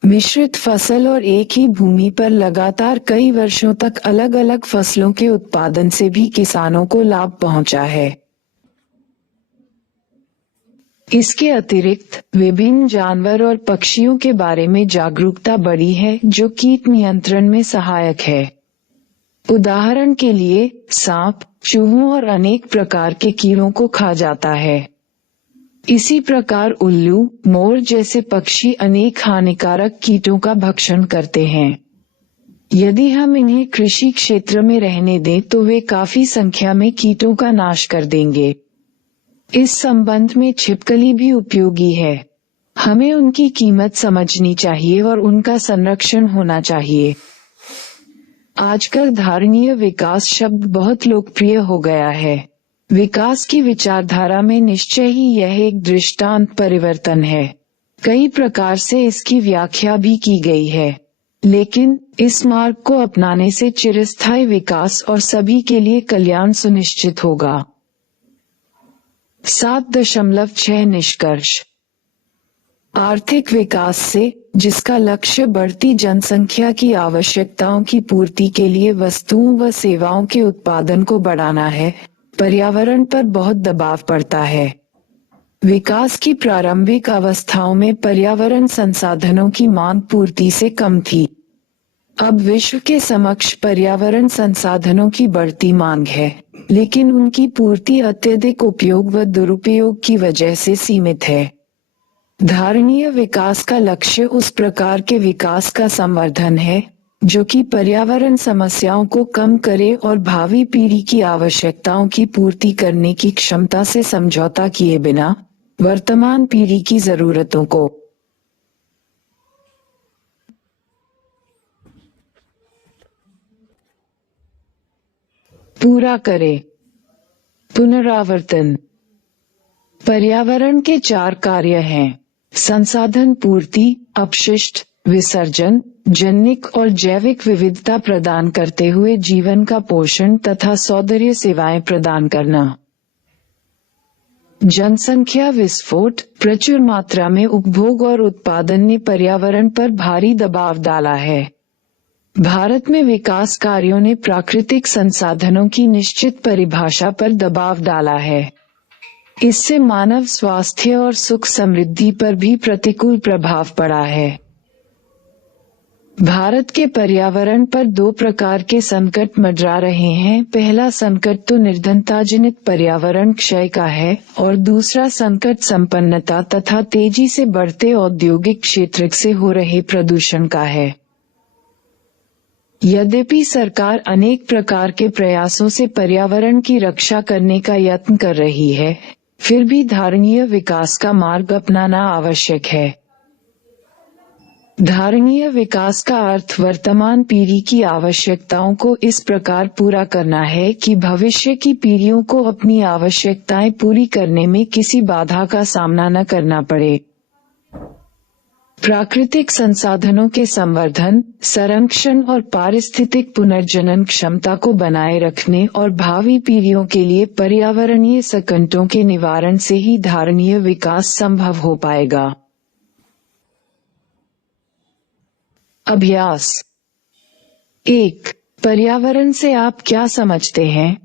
मिश्रित फसल और एक ही भूमि पर लगातार कई वर्षों तक अलग अलग फसलों के उत्पादन से भी किसानों को लाभ पहुंचा है। इसके अतिरिक्त विभिन्न जानवर और पक्षियों के बारे में जागरूकता बढ़ी है जो कीट नियंत्रण में सहायक है। उदाहरण के लिए सांप, चूहों और अनेक प्रकार के कीड़ों को खा जाता है। इसी प्रकार उल्लू, मोर जैसे पक्षी अनेक हानिकारक कीटों का भक्षण करते हैं। यदि हम इन्हें कृषि क्षेत्र में रहने दें तो वे काफी संख्या में कीटों का नाश कर देंगे। इस संबंध में छिपकली भी उपयोगी है। हमें उनकी कीमत समझनी चाहिए और उनका संरक्षण होना चाहिए। आजकल धारणीय विकास शब्द बहुत लोकप्रिय हो गया है। विकास की विचारधारा में निश्चय ही यह एक दृष्टांत परिवर्तन है। कई प्रकार से इसकी व्याख्या भी की गई है, लेकिन इस मार्ग को अपनाने से चिरस्थायी विकास और सभी के लिए कल्याण सुनिश्चित होगा। 7.6 निष्कर्ष। आर्थिक विकास से, जिसका लक्ष्य बढ़ती जनसंख्या की आवश्यकताओं की पूर्ति के लिए वस्तुओं व सेवाओं के उत्पादन को बढ़ाना है, पर्यावरण पर बहुत दबाव पड़ता है। विकास की प्रारंभिक अवस्थाओं में पर्यावरण संसाधनों की मांग पूर्ति से कम थी। अब विश्व के समक्ष पर्यावरण संसाधनों की बढ़ती मांग है, लेकिन उनकी पूर्ति अत्यधिक उपयोग व दुरुपयोग की वजह से सीमित है। धारणीय विकास का लक्ष्य उस प्रकार के विकास का संवर्धन है जो कि पर्यावरण समस्याओं को कम करे और भावी पीढ़ी की आवश्यकताओं की पूर्ति करने की क्षमता से समझौता किए बिना वर्तमान पीढ़ी की जरूरतों को पूरा करे। पुनरावर्तन। पर्यावरण के 4 कार्य हैं: संसाधन पूर्ति, अपशिष्ट विसर्जन, जैविक और जैविक विविधता प्रदान करते हुए जीवन का पोषण तथा सौंदर्य सेवाएं प्रदान करना। जनसंख्या विस्फोट, प्रचुर मात्रा में उपभोग और उत्पादन ने पर्यावरण पर भारी दबाव डाला है। भारत में विकास कार्यों ने प्राकृतिक संसाधनों की निश्चित परिभाषा पर दबाव डाला है। इससे मानव स्वास्थ्य और सुख समृद्धि पर भी प्रतिकूल प्रभाव पड़ा है। भारत के पर्यावरण पर 2 प्रकार के संकट मंडरा रहे हैं। पहला संकट तो निर्धनताजनित पर्यावरण क्षय का है और दूसरा संकट संपन्नता तथा तेजी से बढ़ते औद्योगिक क्षेत्र से हो रहे प्रदूषण का है। यद्यपि सरकार अनेक प्रकार के प्रयासों से पर्यावरण की रक्षा करने का यत्न कर रही है, फिर भी धारणीय विकास का मार्ग अपनाना आवश्यक है। धारणीय विकास का अर्थ वर्तमान पीढ़ी की आवश्यकताओं को इस प्रकार पूरा करना है कि भविष्य की पीढ़ियों को अपनी आवश्यकताएं पूरी करने में किसी बाधा का सामना न करना पड़े। प्राकृतिक संसाधनों के संवर्धन, संरक्षण और पारिस्थितिक पुनर्जनन क्षमता को बनाए रखने और भावी पीढ़ियों के लिए पर्यावरणीय संकटों के निवारण से ही धारणीय विकास संभव हो पाएगा। अभ्यास 1. पर्यावरण से आप क्या समझते हैं?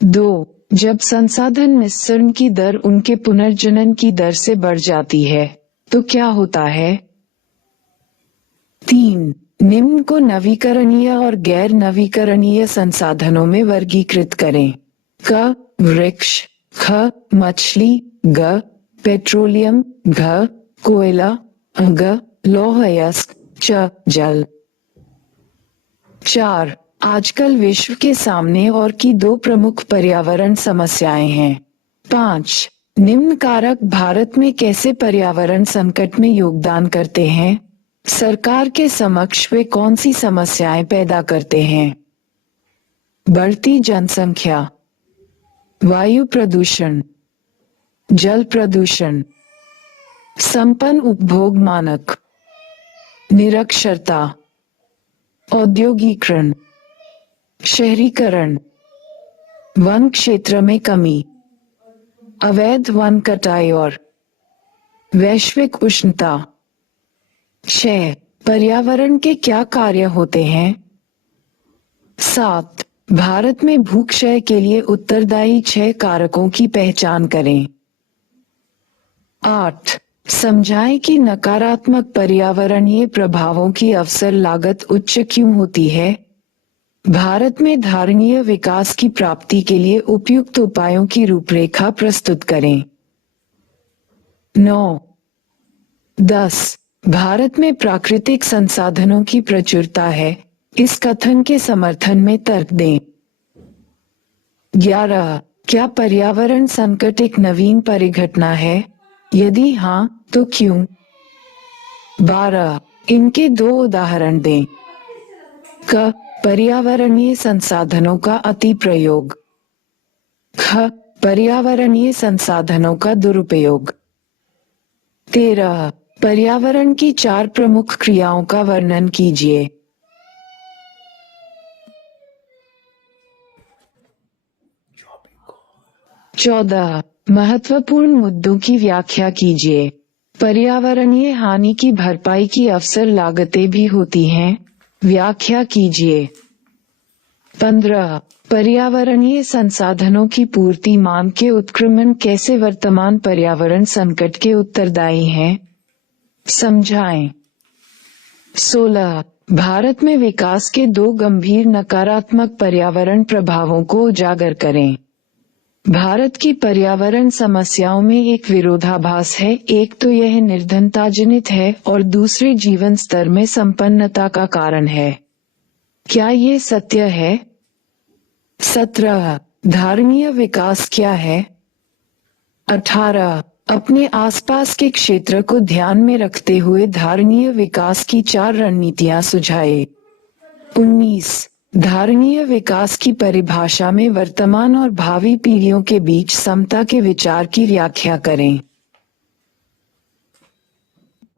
2. जब संसाधन निस्सरण की दर उनके पुनर्जनन की दर से बढ़ जाती है तो क्या होता है? 3. निम्न को नवीकरणीय और गैर नवीकरणीय संसाधनों में वर्गीकृत करें। क. वृक्ष, ख. मछली, ग. पेट्रोलियम, घ. कोयला, ग. लौह अयस्क, च. जल। 4. आजकल विश्व के सामने और की 2 प्रमुख पर्यावरण समस्याएं हैं। 5. निम्न कारक भारत में कैसे पर्यावरण संकट में योगदान करते हैं? सरकार के समक्ष वे कौन सी समस्याएं पैदा करते हैं? बढ़ती जनसंख्या, वायु प्रदूषण, जल प्रदूषण, संपन्न उपभोग मानक, निरक्षरता, औद्योगिकरण, शहरीकरण, वन क्षेत्र में कमी, अवैध वन कटाई और वैश्विक उष्णता। 6. पर्यावरण के क्या कार्य होते हैं? 7. भारत में भूक्षय के लिए उत्तरदायी 6 कारकों की पहचान करें। 8. समझाएं कि नकारात्मक पर्यावरणीय प्रभावों की अवसर लागत उच्च क्यों होती है। भारत में धारणीय विकास की प्राप्ति के लिए उपयुक्त उपायों की रूपरेखा प्रस्तुत करें। 9. 10. भारत में प्राकृतिक संसाधनों की प्रचुरता है, इस कथन के समर्थन में तर्क दें। 11. क्या पर्यावरण संकट एक नवीन परिघटना है? यदि हाँ, तो क्यों? 12. इनके 2 उदाहरण दें। क. पर्यावरणीय संसाधनों का अति प्रयोग। ख. पर्यावरणीय संसाधनों का दुरुपयोग। 13. पर्यावरण की 4 प्रमुख क्रियाओं का वर्णन कीजिए। 14. महत्वपूर्ण मुद्दों की व्याख्या कीजिए। पर्यावरणीय हानि की भरपाई की अवसर लागतें भी होती हैं, व्याख्या कीजिए। 15. पर्यावरणीय संसाधनों की पूर्ति मांग के उत्क्रमण कैसे वर्तमान पर्यावरण संकट के उत्तरदायी हैं, समझाएं। 16. भारत में विकास के 2 गंभीर नकारात्मक पर्यावरण प्रभावों को उजागर करें। भारत की पर्यावरण समस्याओं में एक विरोधाभास है, एक तो यह निर्धनता जनित है और दूसरे जीवन स्तर में संपन्नता का कारण है। क्या ये सत्य है? 17. धारणीय विकास क्या है? 18. अपने आसपास के क्षेत्र को ध्यान में रखते हुए धारणीय विकास की 4 रणनीतियां सुझाएं। 19. धारणीय विकास की परिभाषा में वर्तमान और भावी पीढ़ियों के बीच समता के विचार की व्याख्या करें।